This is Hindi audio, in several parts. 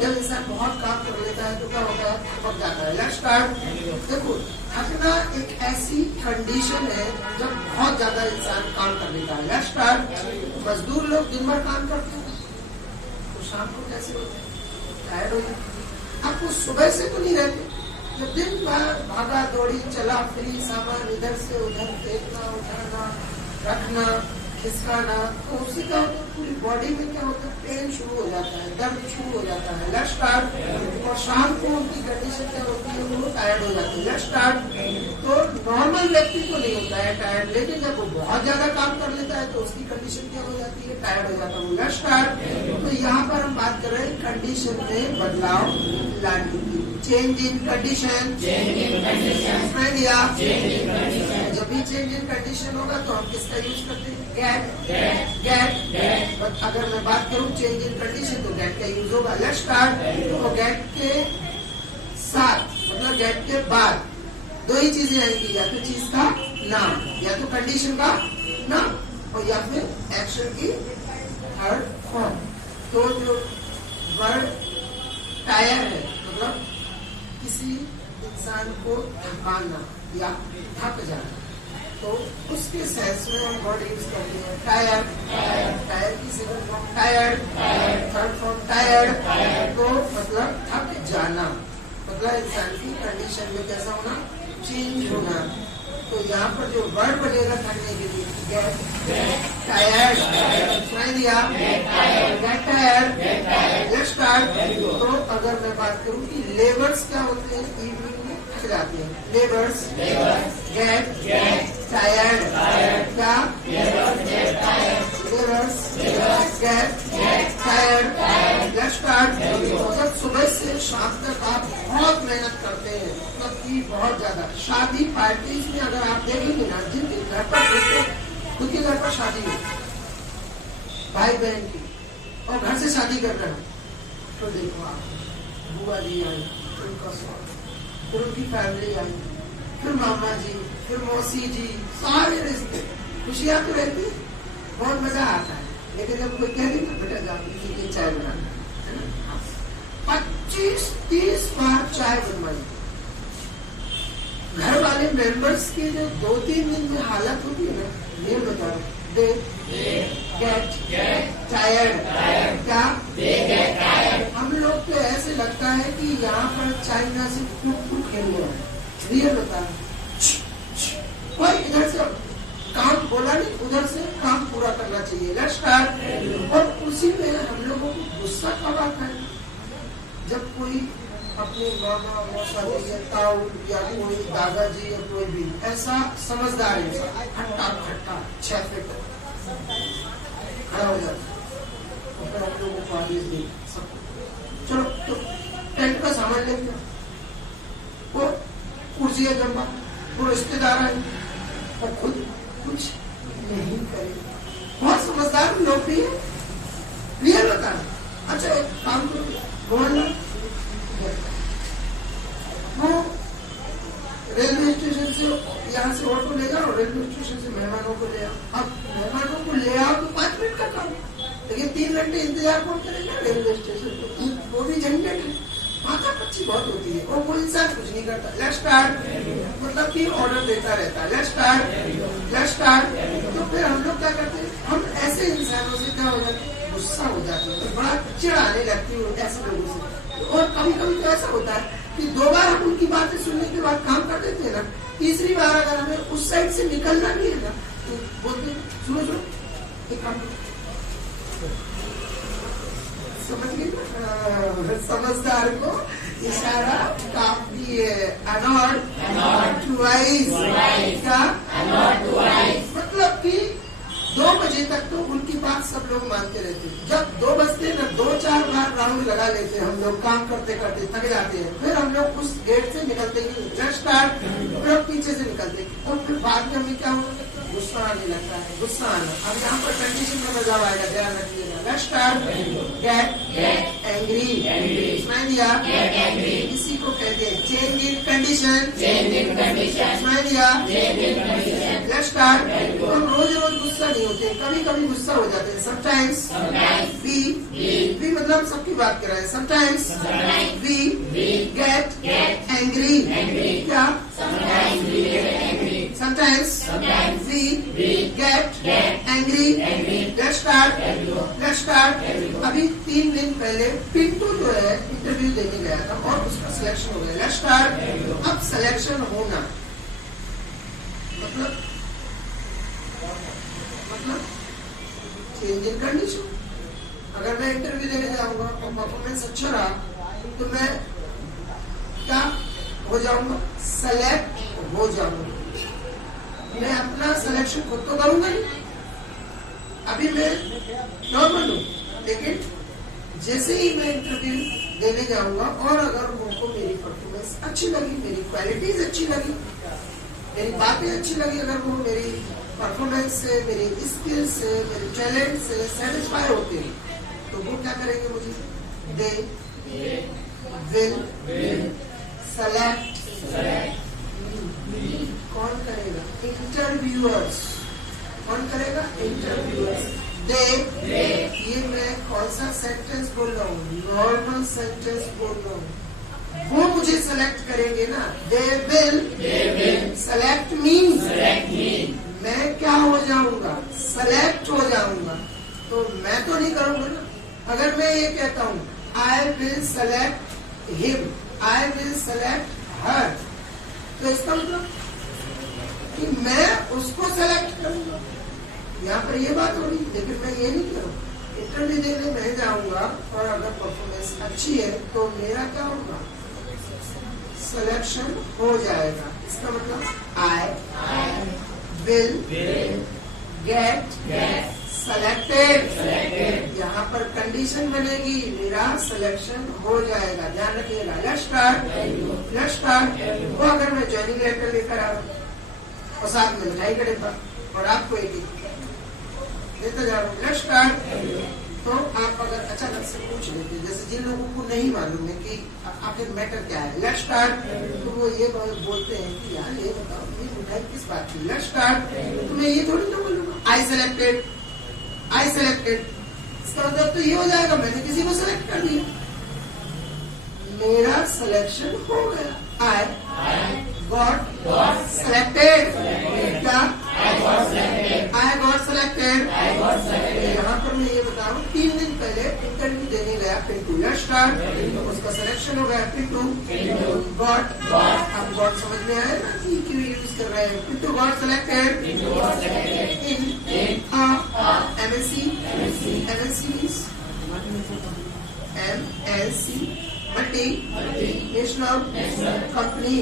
जब इंसान बहुत काम कर लेता है तो क्या होता है, थक जाता है। Let's start. देखो, थकना एक ऐसी कंडीशन है जब बहुत ज्यादा इंसान काम कर लेता है। Let's start. मजदूर लोग दिन भर काम करते हैं तो शाम को कैसे होते हैं, टायर्ड हो जाते हैं। आपको सुबह से तो नहीं रहते, जब दिन भर भागा दौड़ी चला फिरी, सामान इधर से उधर फेंकना, उठाना, रखना, खिसकाना, तो उससे क्या होता है, पूरी बॉडी में क्या होता है, पेन शुरू हो जाता है, दर्द शुरू हो जाता है। Let's start. और शाम को उनकी कंडीशन क्या होती है, वो टायर्ड हो जाती है। Let's start. तो नॉर्मल व्यक्ति को नहीं होता है टायर्ड, लेकिन जब वो बहुत ज्यादा काम कर लेता है तो उसकी कंडीशन क्या हो जाती है, टायर्ड हो जाता है। Let's start. तो यहाँ पर हम बात कर रहे हैं कंडीशन में बदलाव लाने की। Change in condition. जब भी चेंज इन कंडीशन होगा तो हम किसका यूज करते हैं, गेट। अगर मैं बात करूं चेंज इन कंडीशन तो गेट का यूज होगा। Let's start. तो गेट के साथ मतलब गेट के बाद दो ही चीजें आएंगी, या तो चीज का नाम, या तो कंडीशन का नाम, और या फिर एक्शन की थर्ड फॉर्म। तो जो वर्ड टायर है मतलब किसी इंसान को थकाना या थक जाना, तो उसके सेंस में हम वर्ड यूज करते हैं टायर। टायर की second form tired, third form tired. तो मतलब थक जाना, मतलब इंसान की कंडीशन में कैसा होना, चेंज होना। तो यहाँ पर जो वर्ड बनेगा थकने के लिए, गेट टायर्ड, सुनाई दिया, गेट टायर्ड। Let's start. तो अगर मैं बात करूँ कि लेबर्स क्या होते हैं, इवनिंग में थक जाते हैं। Labours get tired. क्या, labours get tired. Let's start. जब सुबह से शाम तक आप बहुत मेहनत करते हैं, मतलब कि बहुत ज्यादा, शादी पार्टीज में अगर आप देखेंगे ना, जिनके घर पर खुद के घर पर शादी हो, भाई बहन की, और घर से शादी कर रहे हो, तो देखो आप, बुआ जी आई, उनका स्वागत, फिर उनकी फैमिली आई, फिर मामा जी, फिर मौसी जी, सारे रिश्ते, खुशियां तो रहती है, बहुत मजा आता है। लेकिन जब कोई कह दी ना, बेटा जाओ किसी की चाय बनाना, है ना, 25-30 बार चाय बनवाई, घर वाले मेंबर्स की जो 2-3 दिन में हालत होती है ना, ये बता रहा, दे गेट टायर्ड। क्या, हम लोग को ऐसे लगता है कि यहाँ पर चाइना से फुट खेल रहा है, रियल बता रहा, कोई इधर से काम बोला नहीं, उधर से काम पूरा करना चाहिए। Let's start. और उसी में हम लोगों को गुस्सा कब आता है, जब कोई अपने मामा मौसा या ताऊ या कोई दादाजी या कोई भी ऐसा समझदार इंसान खट्टा खट्टा 6 फीट खड़ा हो जाता है, और फिर हम लोगों को आदेश दे सबको, चलो तो टेंट का सामान लेके, वो कुर्सी है जम्बा, वो रिश्तेदार है, और खुद कुछ नहीं करे। बहुत समझदार लोग भी है, रियल बता रहे। अच्छा एक काम करो, मोहल्ला वो रेलवे स्टेशन से, यहाँ से ऑटो ले जाओ, रेलवे स्टेशन से मेहमानों को ले आओ। अब मेहमानों को ले आओ तो 5 मिनट का काम, लेकिन 3 घंटे इंतजार कौन करेगा रेलवे स्टेशन पे, वो भी झंझट है, माथा पच्ची बहुत होती है, और वो इंसान कुछ नहीं करता। Let's start. मतलब कि ऑर्डर देता रहता है। Let's start. Let's start. तो फिर हम लोग क्या करते हैं, हम ऐसे इंसानों से क्या हो जाते हैं, गुस्सा हो जाते हैं, बड़ा चिड़ आने लगती है ऐसे लोगों से। और कभी कभी तो ऐसा होता है कि 2 बार हम उनकी बातें सुनने के बाद काम कर देते हैं ना, तीसरी बार अगर हमें उस साइड से निकलना भी है ना, तो बोलते सुनो एक काम, समझ गए, समझदार को इशारा काफी है। अनॉट ट्वाइस का, मतलब कि 2 बजे तक तो उनकी बात सब लोग मानते रहते हैं। जब 2 बजते ना, 2-4 बार राउंड लगा लेते हैं हम लोग, काम करते करते थक जाते हैं, फिर हम लोग उस गेट से निकलते ही लेट्स स्टार्ट, फिर पीछे से निकलते, और फिर बाद में हमें क्या होगा, गुस्सा आने लगता है, गुस्सा आना। अब यहाँ पर कंडीशन का बदलाव आएगा, ध्यान रखिएगा। Let's start. गेट एंग्री, सुनाई दिया, इसी को कहते again. Change in condition. सुनाई दिया? Let's start. हम रोज रोज गुस्सा नहीं होते, कभी कभी गुस्सा हो जाते हैं. Sometimes we मतलब सबकी बात कर रहे हैं. Sometimes we get angry. क्या? Sometimes we get angry. Let's start. अभी 3 दिन पहले पिंटू जो है इंटरव्यू देने गया था और उसका सिलेक्शन हो गया. Let's start. अब सिलेक्शन होना मतलब चेंज इन कंडीशन. अगर मैं इंटरव्यू देने जाऊंगा और परफॉर्मेंस अच्छा रहा तो मैं क्या हो जाऊंगा? सेलेक्ट हो जाऊंगा. मैं अपना सिलेक्शन खुद तो करूंगा नहीं. अभी मैं नॉर्मल हूँ, लेकिन जैसे ही मैं इंटरव्यू देने जाऊंगा और अगर उनको मेरी परफॉर्मेंस अच्छी लगी, मेरी क्वालिटीज अच्छी लगी, मेरी बातें अच्छी लगी, अगर वो मेरी परफॉर्मेंस से, मेरी स्किल से, मेरे टैलेंट से सेटिस्फाई होते हैं तो वो क्या करेंगे मुझे? They will select. कौन करेगा? इंटरव्यूअर्स. कौन करेगा? इंटरव्यूअर्स. दे ये मैं कौन सा सेंटेंस बोल रहा हूँ? नॉर्मल सेंटेंस बोल रहा हूँ. वो मुझे सेलेक्ट करेंगे ना. दे विल सेलेक्ट मी. मैं क्या हो जाऊंगा? सेलेक्ट हो जाऊंगा. तो मैं तो नहीं करूंगा ना. अगर मैं ये कहता हूँ I will select him, I will select her, तो इसका मतलब कि मैं उसको सेलेक्ट करूंगा. यहाँ पर ये बात हो रही, लेकिन मैं ये नहीं करूँ. इंटरव्यू देने मैं जाऊंगा और अगर परफॉर्मेंस अच्छी है तो मेरा क्या होगा? सिलेक्शन हो जाएगा. इसका मतलब आई विल गेट सेलेक्टेड. यहाँ पर कंडीशन बनेगी, मेरा सिलेक्शन हो जाएगा. ध्यान रखिएगा. Let's start. वो अगर मैं ज्वाइनिंग लेटर लेकर आ और साथ में मिठाई का डिब्बा और आपको एक देता जा रहा हूँ. Let's start. तो आप अगर अचानक से पूछ लेते, जैसे जिन लोगों को नहीं मालूम है कि आखिर मैटर क्या है, लेट्स स्टार्ट, तो वो ये बोलते हैं कि यार ये बताओ ये मिठाई किस बात की? Let's start. तो मैं ये थोड़ी ना बोलूंगा आई सेलेक्टेड. इसका मतलब तो ये हो जाएगा मैंने किसी को सेलेक्ट कर दिया, मेरा सिलेक्शन हो गया. I got selected. क्या? I got selected. यहाँ पर मैं ये बता रहा हूँ 3 दिन पहले इंटरव्यू देने गया पिंटू. Let's start. उसका सिलेक्शन हो गया. पिंटू गॉट. अब गॉट समझ में आया ना कि क्यों यूज कर रहे हैं? Pintu got selected in MNC. MNC means MNC multinational company.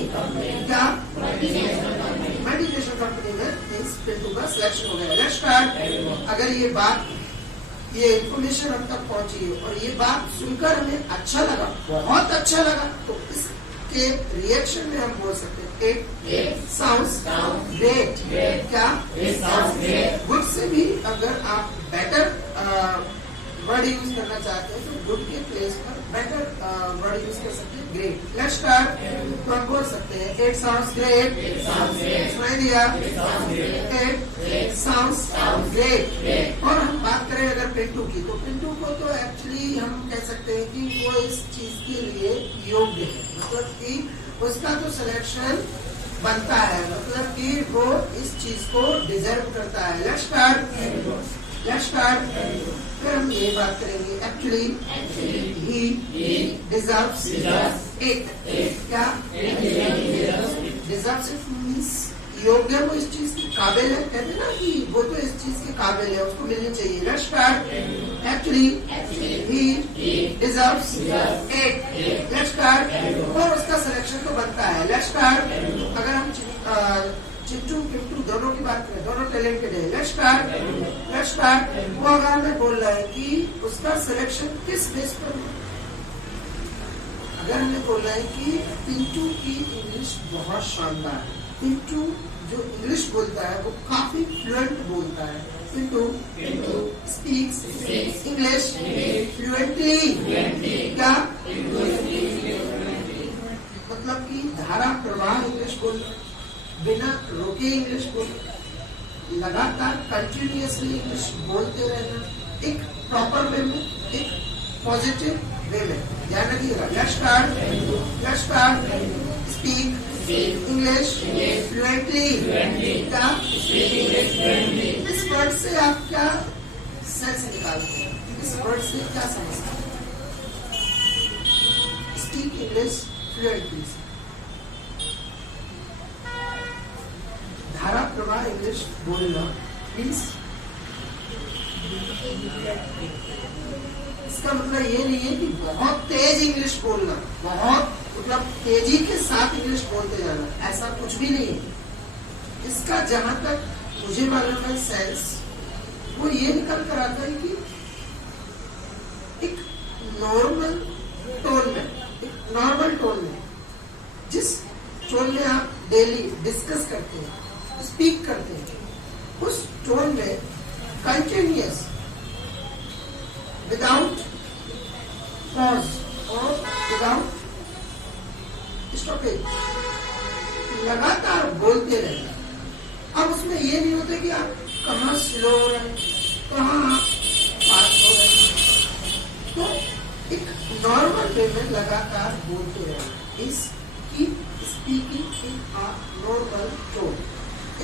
क्या? मल्टीनेशनल कंपनी में मीन्स पिंटू का सिलेक्शन हो गया. Let's start. अगर ये बात, ये इंफॉर्मेशन हम तक पहुंची और ये बात सुनकर हमें अच्छा लगा, बहुत अच्छा लगा, तो इसके रिएक्शन में हम बोल सकते हैं इट साउंड्स ग्रेट. क्या? गुड से भी अगर आप बेटर वर्ड यूज करना चाहते हैं तो गुड के प्लेस पर बेटर वर्ड यूज कर सकते हैं ग्रेट. Let's start. तो हम बोल सकते हैं इट साउंड्स ग्रेट. सुनाई दिया? It sounds great. और हम बात करें अगर पिंटू की, तो पिंटू को तो एक्चुअली हम कह सकते हैं कि वो इस चीज के लिए योग्य है, मतलब कि उसका तो सिलेक्शन बनता है, मतलब कि वो इस चीज को डिजर्व करता है. Let's start. फिर हम ये बात करेंगे एक्चुअली ही डिजर्व्स इट. क्या? डिजर्व्स इट मीन्स योग्य, वो इस चीज के काबिल है. कहते हैं ना कि वो तो इस चीज के काबिल है, उसको मिलनी चाहिए. Let's start. Actually he deserves it. Let's start. और उसका सिलेक्शन तो बनता है. Let's start. अगर हम चिंटू पिंटू दोनों की बात करें, दोनों टैलेंटेड है. Let's start. वो अगर हमें बोल रहा है कि उसका सिलेक्शन किस बेस पर, अगर हमें बोल रहा है कि पिंटू की इंग्लिश बहुत शानदार है, पिंटू जो इंग्लिश बोलता है वो काफी फ्लुएंट बोलता है. Pintu speaks English fluently. क्या? मतलब बिना रोके इंग्लिश बोलो, लगातार कंटिन्यूअसली इंग्लिश बोलते रहना, एक प्रॉपर वे में, एक पॉजिटिव वे में। ध्यान रखिएगा। Let's start speak English fluently. क्या इस वर्ड से आप क्या सेंस निकालते हैं, इस वर्ड से क्या समझते हैं? स्पीक इंग्लिश फ्लुएंटली, धारा प्रवाह इंग्लिश बोलना मीन्स, इसका मतलब ये नहीं है कि बहुत तेज इंग्लिश बोलना, बहुत मतलब तेजी के साथ इंग्लिश बोलते जाना, ऐसा कुछ भी नहीं है। इसका जहां तक मुझे मालूम है सेंस, वो ये निकल कर आता है कि एक नॉर्मल टोन में, जिस टोन में आप डेली डिस्कस करते हैं, स्पीक करते हैं, उस टोन में कंटिन्यूअस, विदाउट पॉज और विदाउट स्टॉपेज, लगातार बोलते रहना। अब उसमें ये नहीं होता कि आप कहाँ स्लो हो रहे हैं, कहाँ आप फास्ट हो रहे हैं, तो एक नॉर्मल वे में लगातार बोलते रहना। इस keep speaking in a normal tone,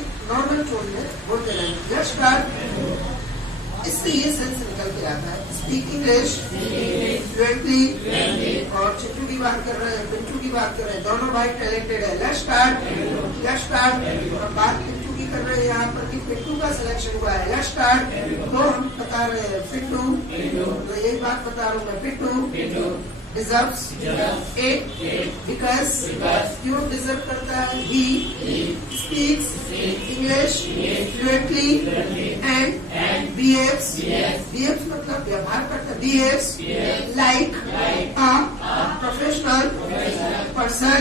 एक नॉर्मल टोन में बोलते रहना। Let's start. इससे ये सेंस निकल के आता है, स्पीक इंग्लिश फ्लुएंटली। और चिट्टू की बात कर रहे हैं, पिंटू की बात कर रहे हैं, दोनों भाई टैलेंटेड है। Let's start. हम बात पिंटू की कर रहे हैं यहाँ पर कि पिंटू का सिलेक्शन हुआ है। Let's start. तो हम बता रहे हैं पिंटू, तो यही बात बता रहा हूँ मैं, पिंटू deserves it because क्यों डिजर्व करता है? He speaks English fluently and behaves मतलब व्यवहार करता है, behaves like a professional person,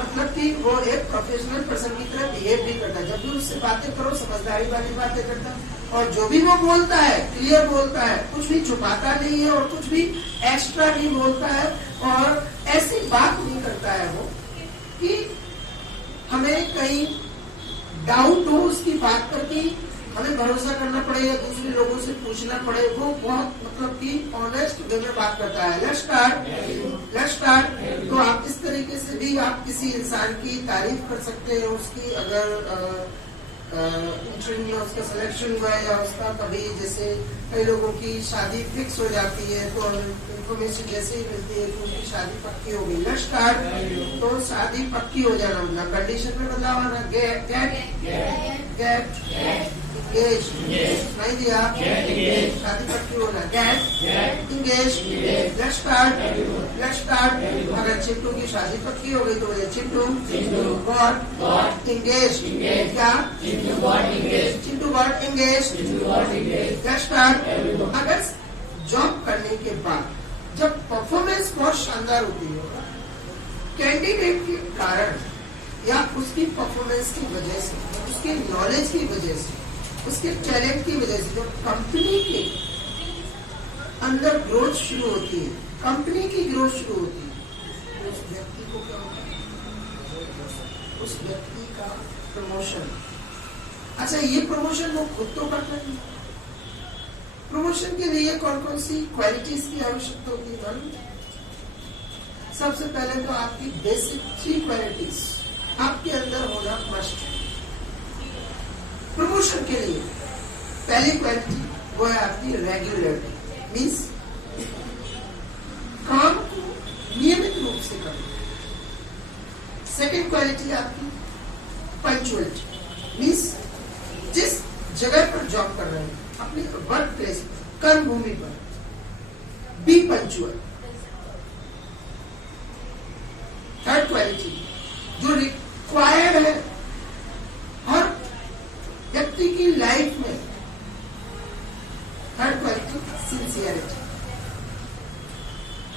मतलब कि वो एक प्रोफेशनल पर्सन की तरह बिहेव भी करता है। जब भी उससे बातें करो समझदारी वाली बातें करता है, और जो भी वो बोलता है क्लियर बोलता है, कुछ भी छुपाता नहीं है और कुछ भी एक्स्ट्रा नहीं बोलता है, और ऐसी बात नहीं करता है वो कि हमें कहीं डाउट हो उसकी बात करके हमें भरोसा करना पड़े या दूसरे लोगों से पूछना पड़े। वो बहुत मतलब कि ऑनेस्ट वे में बात करता है। Let's start. तो आप इस तरीके से भी आप किसी इंसान की तारीफ कर सकते हैं, उसकी अगर इंटरव्यू में उसका सिलेक्शन हुआ है, या उसका कभी जैसे कई लोगों की शादी फिक्स हो जाती है तो इन्फॉर्मेशन जैसे ही मिलती है कि उनकी शादी पक्की हो गई। Let's start. तो शादी पक्की हो जाना, मतलब कंडीशन में बदलाव आना, गेट नहीं दिया, शादी पक्की होना, गेट इंगेज। Let's start. अगर चिंटू की शादी पक्की हो गई तो बोले चिंटू गॉट इंगेज। क्या? Chintu got engage. Let's start. अगर जॉब करने के बाद जब परफॉर्मेंस बहुत शानदार होती है कैंडिडेट के कारण या उसकी परफॉर्मेंस की वजह से, उसके नॉलेज की वजह से, उसके टैलेंट की वजह से, जब कंपनी के अंदर ग्रोथ शुरू होती है, कंपनी की ग्रोथ शुरू होती है, तो उस व्यक्ति को क्या होता है? उस व्यक्ति का प्रमोशन। अच्छा, ये प्रमोशन वो खुद तो करता नहीं। प्रमोशन के लिए कौन कौन सी क्वालिटीज की आवश्यकता होती है? सबसे पहले तो आपकी बेसिक 3 क्वालिटीज आपके अंदर होना मस्ट। प्रमोशन के लिए पहली क्वालिटी वो है आपकी रेगुलरिटी, मीन्स काम को नियमित रूप से करना। सेकेंड क्वालिटी आपकी पंक्चुअलिटी, मीन्स जिस जगह पर जॉब कर रहे हैं, अपने वर्क प्लेस पर, कर्म भूमि पर, बी पंक्चुअल। थर्ड क्वालिटी जो रिक्वायर्ड है हर व्यक्ति की लाइफ में, third quality sincerity.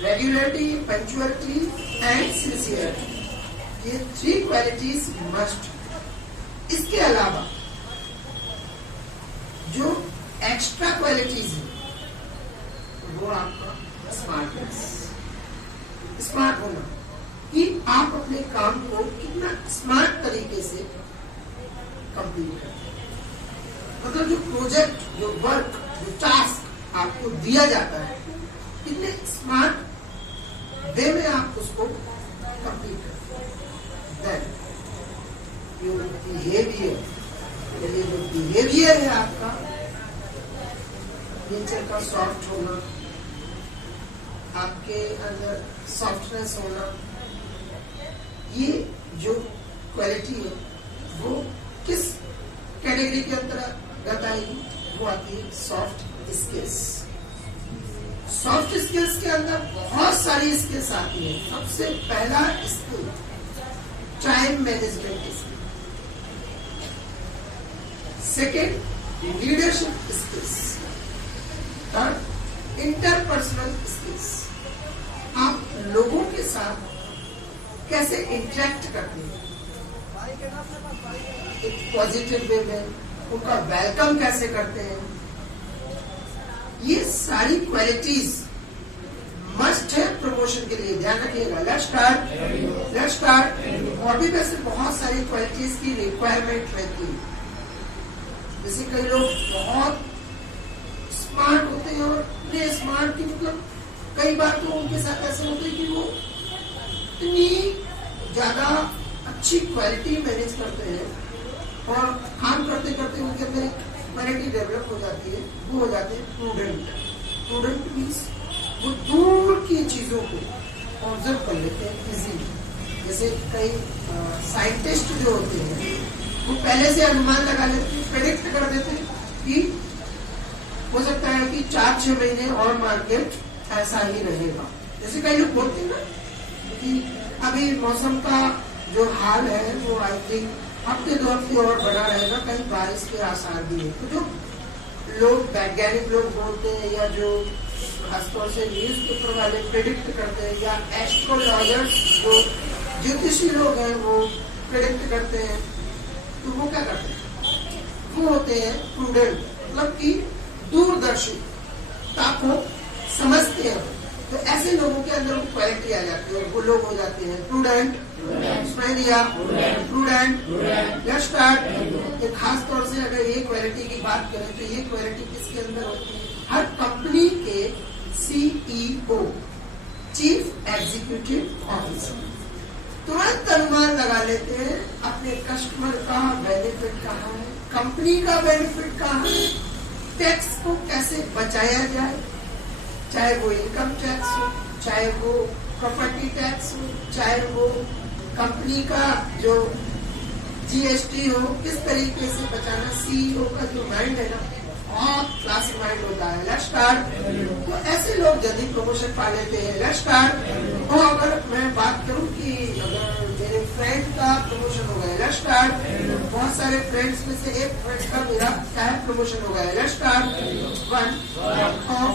Regularity, punctuality and sincerity, ये 3 क्वालिटीज मस्ट। इसके अलावा जो एक्स्ट्रा क्वालिटीज है वो आपका स्मार्टनेस, स्मार्ट होना, कि आप अपने काम को कितना स्मार्ट तरीके से कंप्लीट करते हैं। मतलब जो प्रोजेक्ट, जो वर्क, जो टास्क आपको दिया जाता है, कितने स्मार्ट वे में आप उसको कंप्लीट करते हैं। देन योर बिहेवियर, यदि जो बिहेवियर है आपका, नेचर का सॉफ्ट होना, आपके अंदर सॉफ्टनेस होना, ये जो क्वालिटी है वो किस कैटेगरी के अंतर्गत आएगी? वो आती है सॉफ्ट स्किल्स। सॉफ्ट स्किल्स के अंदर बहुत सारी स्किल्स आती है। सबसे पहला skill time management skill, second leadership skills, third interpersonal skills. आप लोगों के साथ कैसे इंटरेक्ट करते हैं, एक पॉजिटिव वे में उनका वेलकम कैसे करते हैं, ये सारी क्वालिटीज मस्ट है प्रमोशन के लिए। ध्यान रखिएगा। Let's start. और भी वैसे बहुत सारी क्वालिटीज की रिक्वायरमेंट रहती है। जैसे कई लोग बहुत स्मार्ट होते हैं और इतने स्मार्ट की मतलब कई बार तो उनके साथ ऐसे होते हैं कि वो इतनी ज्यादा अच्छी क्वालिटी मैनेज करते हैं और काम करते करते उनके अंदर एक क्वालिटी डेवलप हो जाती है। वो हो जाते हैं प्रूडेंट मीन्स वो दूर की चीजों को ऑब्जर्व कर लेते हैं इजीली। जैसे कई साइंटिस्ट जो होते हैं वो पहले से अनुमान लगा लेते हैं, प्रेडिक्ट कर देते हैं कि हो सकता है कि 4-6 महीने और मार्केट ऐसा ही रहेगा। जैसे कई लोग बोलते हैं ना कि अभी मौसम का जो हाल है वो आई थिंक हफ्ते 2 हफ्ते और बना रहेगा, कहीं बारिश के आसार भी है। तो जो लोग वैज्ञानिक लोग बोलते हैं या जो खासतौर से न्यूज पेपर वाले प्रेडिक्ट करते हैं या एस्ट्रोलॉजर्स जो ज्योतिषी लोग हैं वो प्रेडिक्ट करते हैं, तो वो क्या करते हैं? वो होते हैं प्रूडेंट, मतलब कि दूरदर्शी, को समझते हैं। तो ऐसे लोगों के अंदर क्वालिटी आ जाती है और वो लोग हो जाते हैं प्रूडेंट। Let's start. खास तौर से अगर ये क्वालिटी की बात करें तो ये क्वालिटी किसके अंदर होती है? हर कंपनी के CEO, चीफ एग्जीक्यूटिव ऑफिसर तुरंत अनुमान लगा लेते हैं अपने कस्टमर का बेनिफिट कहाँ है, कंपनी का बेनिफिट कहाँ है, टैक्स को कैसे बचाया जाए, चाहे वो इनकम टैक्स हो, चाहे वो प्रॉपर्टी टैक्स हो, चाहे वो कंपनी का जो GST हो, किस तरीके से बचाना। CEO का जो माइंड है ना बहुत क्लासिक माइंड होता है। Let's start. तो ऐसे लोग जल्दी प्रमोशन पा लेते हैं। Let's start. और अगर मैं बात करूं कि अगर मेरे फ्रेंड का प्रमोशन हो गया, लेट्स स्टार्ट। बहुत सारे फ्रेंड्स में से एक फ्रेंड का मेरा क्या है प्रमोशन हो गया। Let's start. One of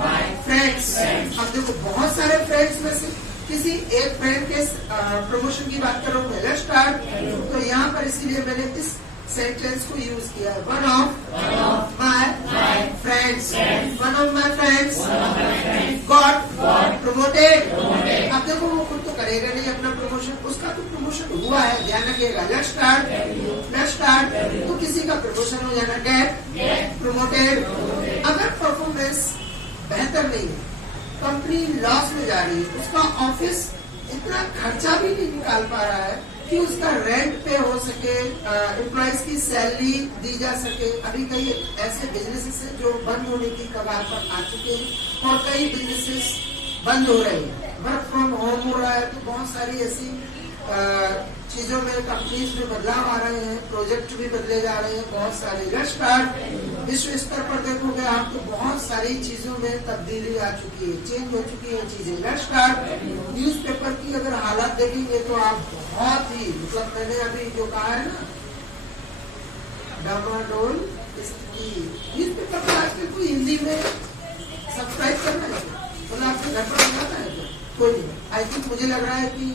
my friends. अब देखो बहुत सारे फ्रेंड्स में से किसी एक फ्रेंड के प्रमोशन की बात करूंगा। Let's start. तो यहाँ पर इसीलिए मैंने इस सेंटेंस को यूज किया है। One of my friends got promoted. अब देखो वो खुद तो करेगा नहीं अपना प्रमोशन, उसका तो प्रमोशन हुआ है। ध्यान रखिएगा। Let's start. तो किसी का प्रमोशन हो जाना, गेट प्रमोटेड। अगर परफॉर्मेंस बेहतर नहीं है, कंपनी लॉस में जा रही है, उसका ऑफिस इतना खर्चा भी नहीं निकाल पा रहा है कि उसका रेंट पे हो सके, एम्प्लॉइज की सैलरी दी जा सके। अभी कई ऐसे बिजनेसेस हैं जो बंद होने की कगार पर आ चुके हैं और कई बिजनेसेस बंद हो रहे हैं, वर्क फ्रॉम होम हो रहा है। तो बहुत सारी ऐसी चीजों में कंपनीज में बदलाव आ रहे हैं, प्रोजेक्ट भी बदले जा रहे हैं बहुत सारे। Let's start. विश्व स्तर पर देखोगे आप तो बहुत सारी चीजों में तब्दीली आ चुकी है, चेंज हो चुकी है चीजें। Let's start. न्यूज़पेपर की अगर हालत देखेंगे तो आप बहुत ही मतलब मैंने अभी जो कहा है ना डामाडोल स्थिति। न्यूज़पेपर का आजकल कोई हिंदी में सब्सक्राइब करना है मतलब आपके घर पर आता है क्या? कोई नहीं। आई थिंक मुझे लग रहा है कि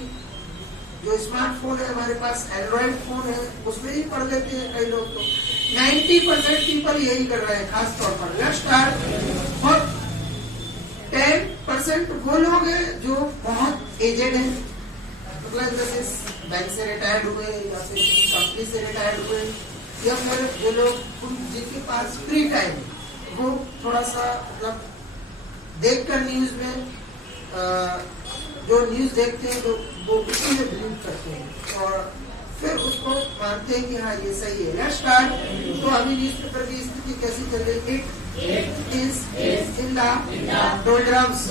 जो स्मार्टफोन है हमारे पास, एंड्रॉइड फोन है, उसमें ही पढ़ लेते हैं कई लोग। तो 90% पीपल यही कर रहे हैं खास तौर पर। Let's start. और 10% वो लोग हैं जो बहुत एजेड है, मतलब जैसे बैंक से रिटायर्ड हुए या फिर कंपनी से रिटायर्ड हुए, या फिर जो लोग जिनके पास फ्री टाइम है वो थोड़ा सा मतलब देखकर न्यूज में जो न्यूज देखते हैं तो वो उसी में बिलीव करते हैं और फिर उसको मानते हैं कि हाँ ये सही है। Let's start. तो अभी न्यूज़पेपर की स्थिति कैसी चल रही है? It is in the doldrums.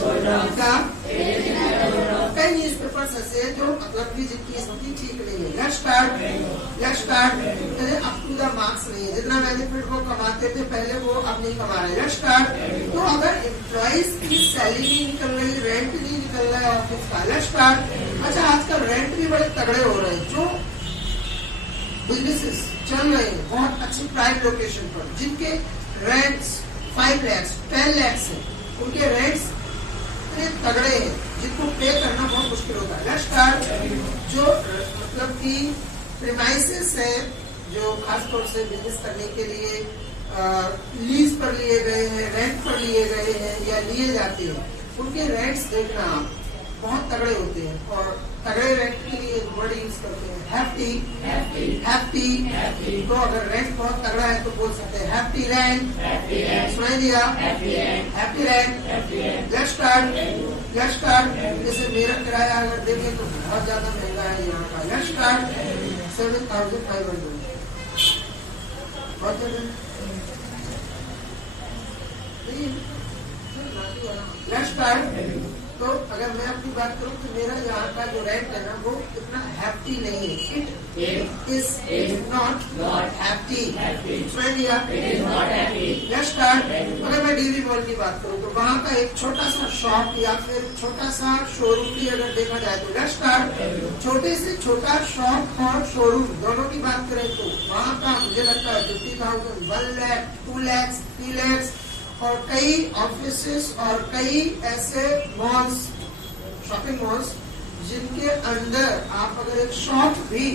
कई न्यूज़पेपर्स ऐसे हैं जो मतलब कि जिनकी स्थिति ठीक नहीं है। Let's start. Up to the marks नहीं है, जितना बेनिफिट वो कमाते थे पहले वो अब नहीं कमा रहे। Let's start. तो अगर एम्प्लॉइज की सैलरी नहीं निकल रही, रेंट नहीं निकल रहा है ऑफिस का। Let's start. अच्छा, आजकल रेंट भी बड़े तगड़े हो रहे हैं, जो बिजनेसेस चल रहे हैं बहुत अच्छी प्राइम लोकेशन पर, जिनके रेंट्स 5 lakhs 10 lakhs है, उनके रेंट्स इतने तगड़े हैं जिनको पे करना बहुत मुश्किल होता है। Let's start. जो मतलब कि प्रीमाइसेस है, जो खासतौर से बिजनेस करने के लिए लीज पर लिए गए हैं, रेंट पर लिए गए हैं या लिए जाते हैं, उनके रेंट्स देखना आप बहुत तगड़े होते हैं। और तगड़े रेंट के लिए वर्ड यूज करते हैं हैफ्टी। तो अगर रेंट बहुत तगड़ा है तो बोल सकते हैं हैफ्टी रेंट। सुनाई दिया? Happy rent. Let's start. जैसे मेरा किराया अगर देंगे तो बहुत ज्यादा महंगा है यहाँ का। Let's start. 7,500 बहुत ज्यादा। Let's start. तो अगर मैं अपनी बात करूं तो मेरा यहाँ का जो रेंट है ना वो इतना हैफ्टी नहीं है। It is not hefty. सुन लिया? Let's start. अगर मैं डीवी मॉल की बात करूं तो वहाँ का एक छोटा सा शॉप या फिर छोटा सा शोरूम भी अगर देखा जाए तो लेट्स स्टार्ट। छोटे से छोटा शॉप और शोरूम दोनों की बात करें तो वहाँ का मुझे लगता है 50,000, 1 lakh, 2 lakhs, 3 lakhs और कई ऑफिसेस और कई ऐसे मॉल्स, शॉपिंग मॉल्स, जिनके अंदर आप अगर एक शॉप भी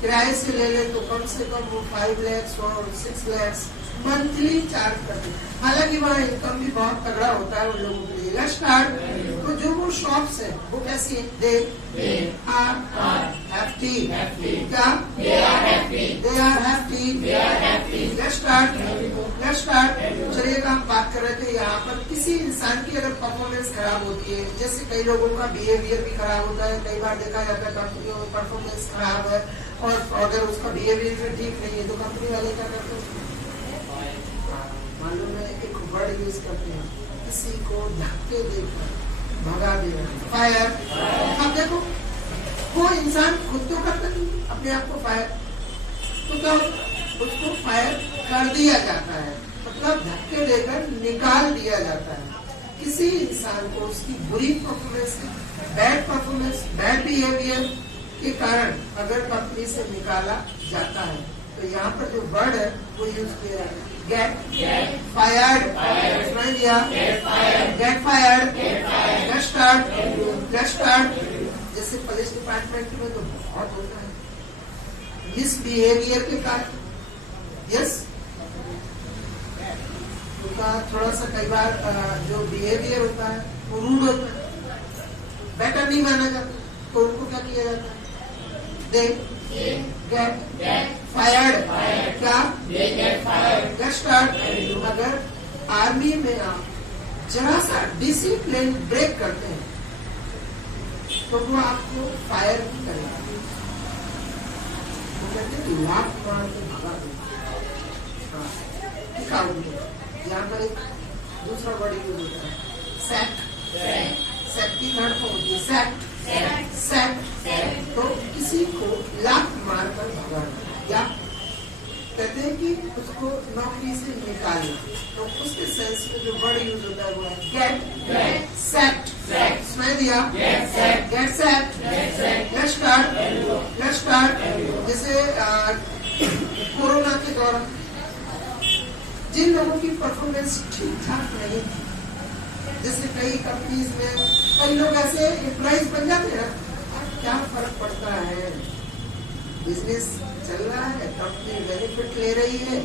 किराए से ले लें तो कम से कम वो 5 lakhs और 6 lakhs मंथली चार्ज करते हैं। हालांकि वहाँ इनकम भी बहुत तगड़ा होता है उन लोगों के लिए। Let's start. तो जो वो शॉप्स है वो कैसी है? They are happy. क्या? They are happy. Let's start. चलिए हम बात कर रहे थे यहाँ पर किसी इंसान की अगर परफॉर्मेंस खराब होती है, जैसे कई लोगों का बिहेवियर भी खराब होता है, कई बार देखा जाता है कंपनियों में परफॉर्मेंस खराब है और अगर उसका बिहेवियर भी ठीक नहीं है तो कंपनी वाले क्या करते हैं? मालूम है एक वर्ड यूज करते हैं, किसी को धक्के देकर भगा देना, फायर। अब देखो वो इंसान खुद तो करता नहीं अपने आप को फायर, तो क्या उसको फायर कर दिया जाता है, मतलब धक्के देकर निकाल दिया जाता है। किसी इंसान को उसकी बुरी परफॉर्मेंस, बैड बिहेवियर के कारण अगर कंपनी से निकाला जाता है तो यहाँ पर जो वर्ड है वो यूज किया है गेट फायर्ड। सुनाई दिया? Get fired. Let's start. जैसे पुलिस डिपार्टमेंट में तो बहुत होता है मिसबिहेवियर के कारण। यस, उनका थोड़ा सा कई बार जो बिहेवियर होता है वो रूड होता है, बेटर नहीं माना जाता, तो उनको क्या किया जाता है? They get fired. क्या? Let's start. अगर आर्मी में आप जरा सा डिसिप्लिन ब्रेक करते हैं तो वो आपको फायर भी करेगा। वो कहते हैं लात मार के भगा देगा। यहाँ पर एक दूसरा वर्ड यूज होता है सैक की थर्ड फॉर्म होती है सैक। तो किसी को लात मार कर भगाना या कहते हैं कि उसको नौकरी से निकालना, तो उसके सेंस में जो वर्ड यूज होता है वो है गेट सैक्ड। सुनाई दिया? Get sacked. Let's start. जैसे कोरोना के दौरान जिन लोगों की परफॉर्मेंस ठीक ठाक नहीं थी, जैसे कई कंपनीज में कई लोग ऐसे एम्प्लॉइज बन जाते हैं, क्या फर्क पड़ता है? बिजनेस चल रहा है, कंपनी बेनिफिट ले रही है,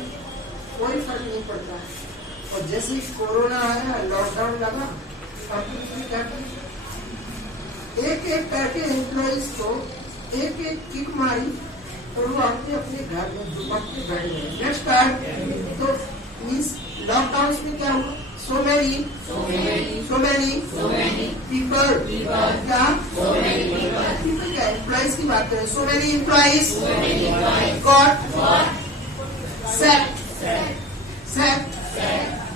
कोई फर्क नहीं पड़ता है। और जैसे ही कोरोना आया, लॉकडाउन लगा, कंपनी क्या की? एक एक एक करके एम्प्लॉइज को एक एक किक मारी और वो अपने अपने घर में दुपक के बैठ गए। Next start. तो मीन्स लॉकडाउन में क्या हुआ? So many people क्या? people क्या? एम्प्लॉइज की बात करें। So many employees got sacked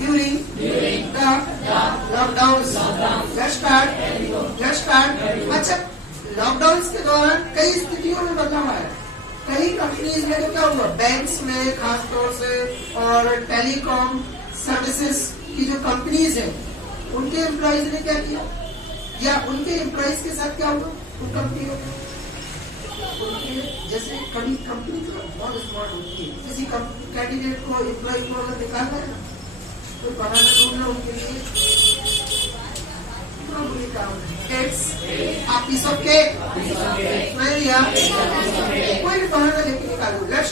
during the lockdowns. Let's start. अच्छा, लॉकडाउन के दौरान कई स्थितियों में बदलाव आया। कई कंपनीज में तो क्या हुआ? बैंक्स में खासतौर से और टेलीकॉम सर्विसेज की जो कंपनीज हैं उनके एम्प्लॉइज ने क्या किया, या उनके एम्प्लॉइज के साथ क्या हुआ उन कंपनियों उनके जैसे कभी कंपनी बहुत स्मार्ट होती है, किसी कैंडिडेट को एम्प्लॉय को अगर निकालना है ना तो बनाना ढूंढना उनके लिए इतना बुरी काम है। आप पीस ऑफ केक कोई भी बहाना लेके निकाल दो। Let's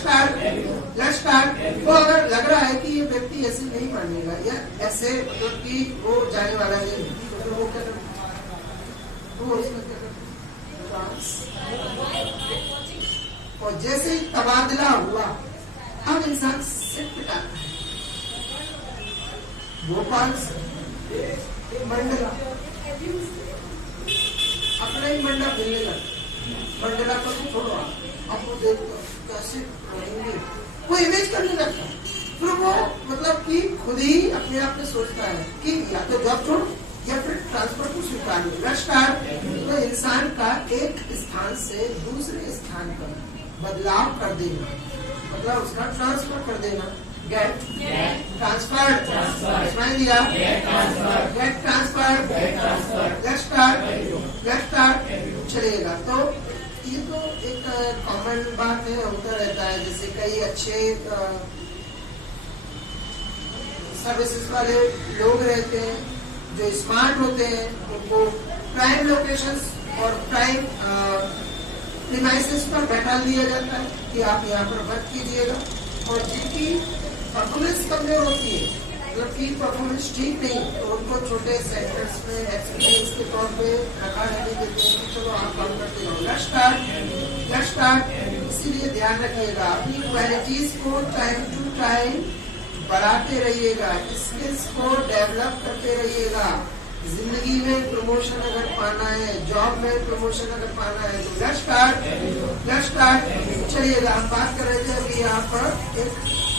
start. तो अगर लग रहा है कि ये व्यक्ति ऐसे नहीं मानेगा या ऐसे मतलब कि वो जाने वाला नहीं है तो वो क्या और जैसे ही तबादला हुआ अब इंसान सिर्फ पिटाता है। भोपाल से मंडला अपना ही मंडा मिलने लगा। मंडला को छोड़ो, आपको देखो कैसे रहेंगे, वो इमेज करने लगता है। फिर वो मतलब कि खुद ही अपने आप में सोचता है कि या तो जॉब छोड़ो या फिर ट्रांसफर को स्वीकार लो। तो इंसान का एक स्थान से दूसरे स्थान पर बदलाव कर देना, मतलब उसका ट्रांसफर कर देना। गेट ट्रांसफर चलेगा। तो ये तो एक कॉमन बात है, होता रहता है। जैसे कई अच्छे सर्विसेज वाले लोग रहते हैं जो स्मार्ट होते हैं, उनको प्राइम लोकेशंस और प्राइम प्रीमाइसेस पर बैठा दिया जाता है कि आप यहाँ पर वर्क कीजिएगा। और जिनकी परफॉर्मेंस कमजोर होती है, मतलब की परफॉर्मेंस ठीक नहीं, तो उनको छोटे सेक्टर्स में एक्सपीरियंस के तौर पे रखा रहने देते हैं कि चलो आप काम करते रहो। Let's start. इसीलिए ध्यान रखिएगा, अपनी क्वालिटीज को टाइम टू टाइम बढ़ाते रहिएगा, स्किल्स को डेवलप करते रहिएगा। जिंदगी में प्रमोशन अगर पाना है, जॉब में प्रमोशन अगर पाना है तो लेट्स स्टार्ट। चलिएगा, हम बात कर रहे थे अभी यहाँ पर एक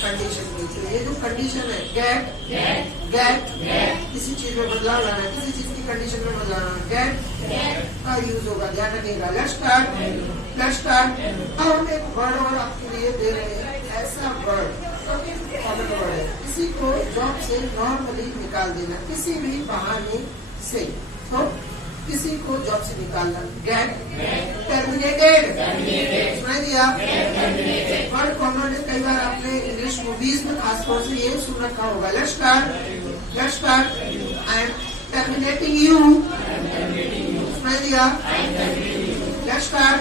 कंडीशन की। तो ये जो कंडीशन है गेट किसी चीज में बदलाव लाना है, किसी चीज की कंडीशन में बदलाव लाना, गेट का यूज होगा, ध्यान रखिएगा। Let's start. अब हम एक वर्ड और आपके लिए दे रहे हैं, ऐसा वर्ड कॉमन वर्ड है, किसी को जॉब से नॉर्मली निकाल देना किसी भी बहाने से। तो किसी को जॉब से निकालना, गेट टर्मिनेटेड। सुनाई दिया वर्ड कॉमन है, कई बार आपने इंग्लिश मूवीज में खासतौर से ये सुन रखा होगा। Let's start. I am terminating you. सुनाई दिया। Let's start.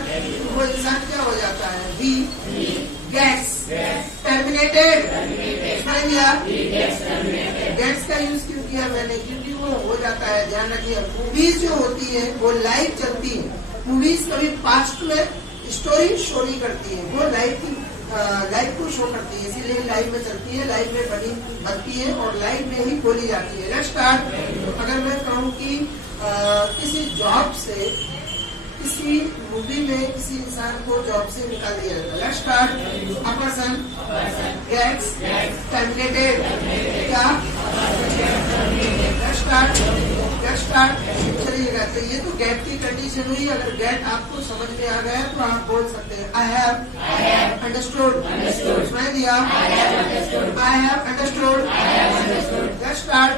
वो इंसान क्या हो जाता है? Be gets terminated. सुनाई दिया। गेट्स का यूज क्यों किया मैंने? क्योंकि वो हो जाता है, ध्यान रखिए। मूवीज जो होती है वो लाइव चलती है, मूवीज कभी पास्ट में स्टोरी शो नहीं करती है, वो लाइव को शो करती है, इसीलिए लाइव में चलती है, लाइव में बनती है और लाइव में ही बोली जाती है। Let's start. अगर मैं कहूँ कि किसी जॉब से, किसी मूवी में किसी इंसान को जॉब से निकाल दिया जाता है। Let's start. A person gets terminated. क्या? Let's start. चलिएगा, तो ये तो गेट की कंडीशन हुई। अगर गेट आपको समझ में आ गया तो आप बोल सकते हैं आई हैव अंडरस्टूड। सुनाई दिया। I have understood. Let's start.